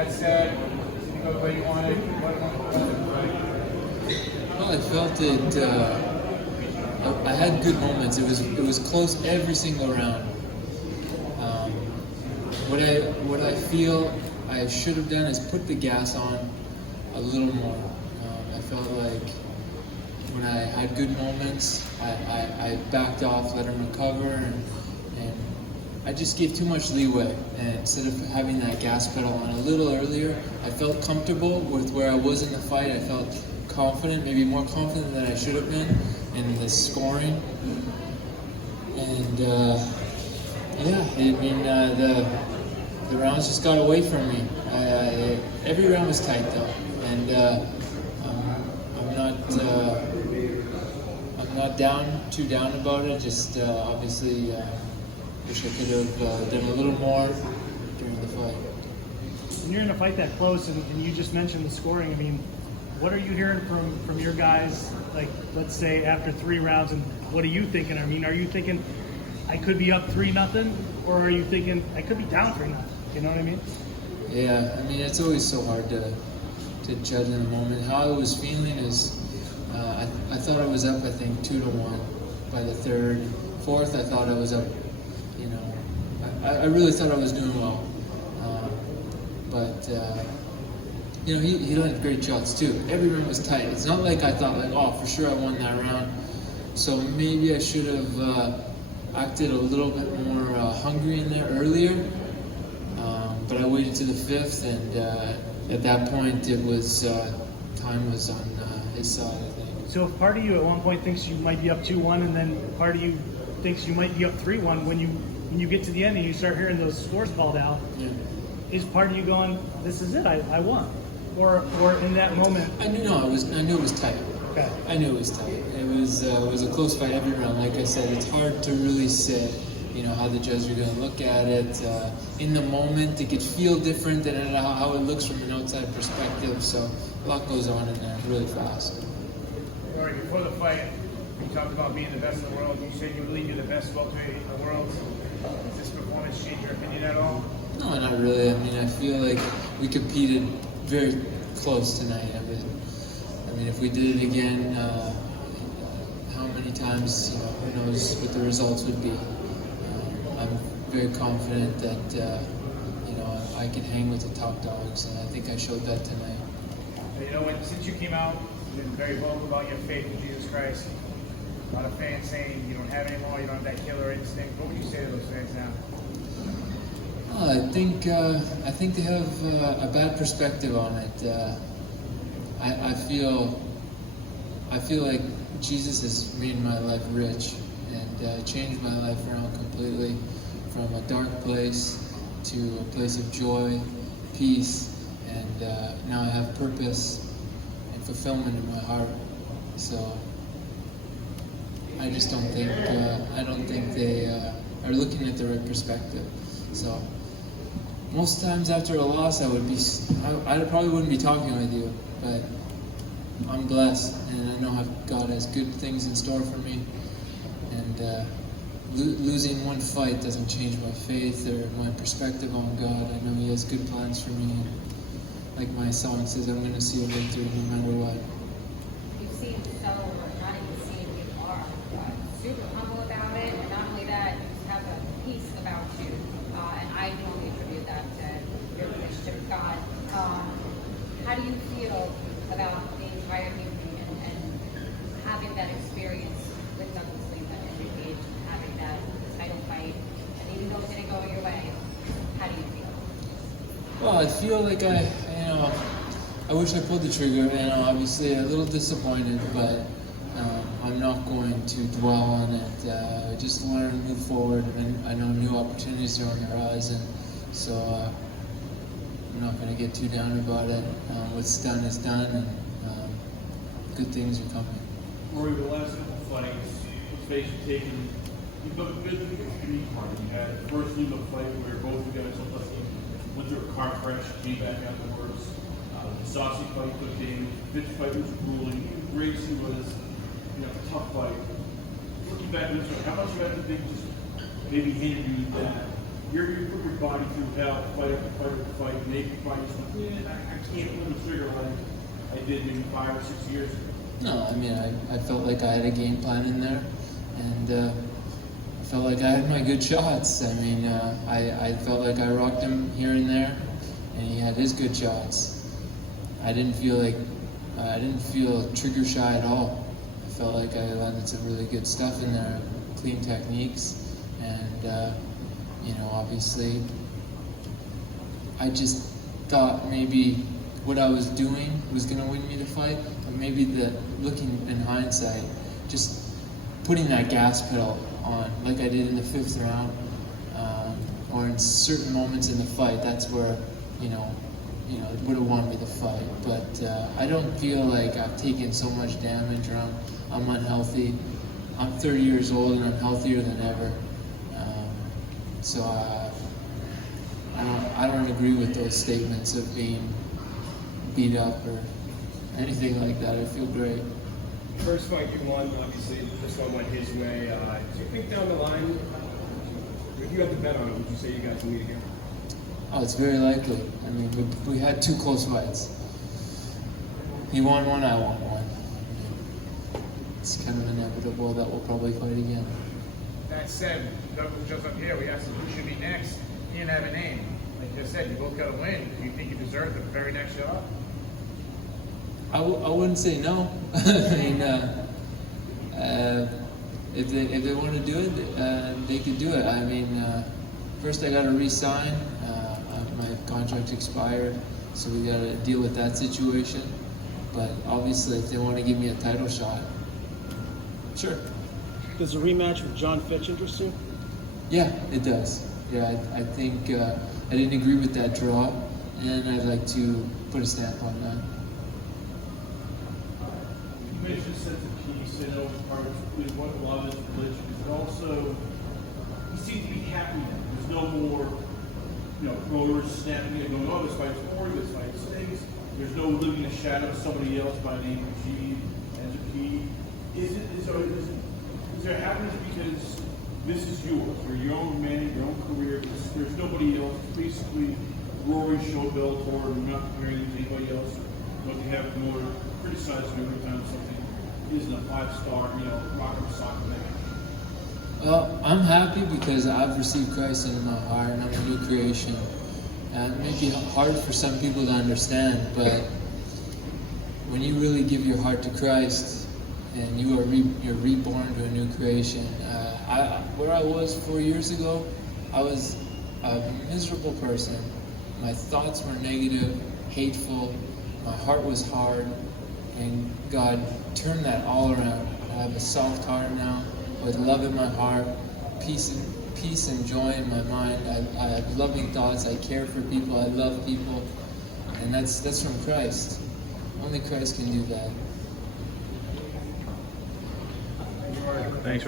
That said, did you go the way you wanted? What was it like? Well, I felt it. I had good moments. It was close every single round. What I feel I should have done is put the gas on a little more. I felt like when I had good moments, I backed off, let him recover, and I just gave too much leeway. And instead of having that gas pedal on a little earlier, I felt comfortable with where I was in the fight. I felt confident, maybe more confident than I should have been in the scoring. And the rounds just got away from me. Every round was tight though, and I'm not too down about it. Just obviously wish I could have done a little more during the fight. When you're in a fight that close, and you just mentioned the scoring, I mean, what are you hearing from your guys, like, let's say after 3 rounds, and what are you thinking? I mean, are you thinking, I could be up 3-0, or are you thinking, I could be down 3-0? You know what I mean? Yeah, I mean, it's always so hard to judge in the moment. How I was feeling is, I thought I was up, I think, 2-1 by the third. Fourth, I thought I was up, you know, I really thought I was doing well. But you know, he landed great shots too. Every round was tight. It's not like I thought, like, oh, for sure I won that round. So maybe I should have acted a little bit more hungry in there earlier. But I waited to the 5th, and at that point, it was time was on his side, I think. So if part of you at one point thinks you might be up 2-1, and then part of you thinks you might be up 3-1, when you get to the end and you start hearing those scores called out, yeah. Is part of you going, this is it, I won? Or in that moment? I knew it was tight. Okay. I knew it was tight. It was a close fight every round. Like I said, it's hard to really say, you know, how the judges are going to look at it. In the moment, it could feel different than how it looks from an outside perspective. So a lot goes on in there really fast. Rory, before the fight, you talked about being the best in the world. You said you believe you're the best welterweight in the world. Does this performance change your opinion at all? No, not really. I mean, I feel like we competed very close tonight. I mean, if we did it again, how many times, you know, who knows what the results would be. I'm very confident that, you know, I can hang with the top dogs, and I think I showed that tonight. You know, since you came out, you've been very vocal about your faith in Jesus Christ. A lot of fans saying you don't have it anymore, you don't have that killer instinct. What would you say to those fans now? I think they have a bad perspective on it. I feel like Jesus has made my life rich and changed my life around completely, from a dark place to a place of joy, peace, and now I have purpose and fulfillment in my heart. So I just don't think they are looking at the right perspective. So most times after a loss, I probably wouldn't be talking with you, but I'm blessed, and I know God has good things in store for me. And losing one fight doesn't change my faith or my perspective on God. I know He has good plans for me. And like my song says, I'm going to see a victory no matter what. You seem so, not even seem you are, super humble about it, and not only that, you just have a peace about you, and I can only attribute that to your relationship with God. How do you feel about the entire community and having that experience with Douglas Lima and your age, having that title fight, and even though it didn't go your way, how do you feel? Well, I feel like I wish I pulled the trigger, and obviously a little disappointed, but I'm not going to dwell on it. Just learn and move forward, and I know new opportunities are on the horizon, so I'm not going to get too down about it. What's done is done, and good things are coming. Rory, the last couple fights, face you've got a good streak party. You had the first Lima fight where both of you guys went through a car crash, came back afterwards. The Saucy fight came. Fifth fight was grueling. Gracie was, a tough fight. Looking back at this one, how much of everything just maybe handed you that you put your body through hell, fight after fight after fight, make you fight yourself. I can't pull the trigger like I did maybe 5 or 6 years ago. No, I mean, I felt like I had a game plan in there, and I felt like I had my good shots. I mean, I felt like I rocked him here and there, and he had his good shots. I didn't feel trigger shy at all. I felt like I landed some really good stuff in there, clean techniques, and obviously, I just thought maybe what I was doing was going to win me the fight, or maybe looking in hindsight, just putting that gas pedal on, like I did in the 5th round, or in certain moments in the fight. That's where, it would have won me the fight. But I don't feel like I've taken so much damage, or I'm unhealthy. I'm 30 years old and I'm healthier than ever. So I don't agree with those statements of being beat up or anything like that. I feel great. First fight you won, obviously this one went his way. Do you think down the line, if you had to bet on it, would you say you guys meet again? Oh, it's very likely. I mean, we had 2 close fights. He won one, I won one. It's kind of inevitable that we'll probably fight again. That said, Douglas just up here, we asked him who should be next. He didn't have a name. Like you just said, you both got to win. Do you think you deserve the very next shot? I wouldn't say no. I mean, if they want to do it, they could do it. I mean, first I got to re-sign. My contract expired, so we got to deal with that situation. But obviously, if they want to give me a title shot, sure. Does the rematch with John Fitch interest you? Yeah, it does. Yeah, I think I didn't agree with that draw, and I'd like to put a stamp on that. You mentioned sense of peace. I know part of what a lot of this religion is, but also he seems to be happy now. There's no more, promoters snapping and going, oh, this fight's boring, this fight stinks. There's no living in the shadow of somebody else by the name of G as a P. Is there happiness because this is yours? You're your own man, your own career. There's nobody else. Basically, Rory showed Bellator, and you're not comparing to anybody else. But you have more criticize you every time something isn't a 5-star, rock and soccer match. Well, I'm happy because I've received Christ into my heart and I'm a new creation. And it may be hard for some people to understand, but when you really give your heart to Christ and you're reborn to a new creation, where I was 4 years ago, I was a miserable person. My thoughts were negative, hateful, my heart was hard, and God turned that all around. I have a soft heart now, with love in my heart, peace and joy in my mind. I have loving thoughts. I care for people. I love people, and that's from Christ. Only Christ can do that. Thanks, Rory.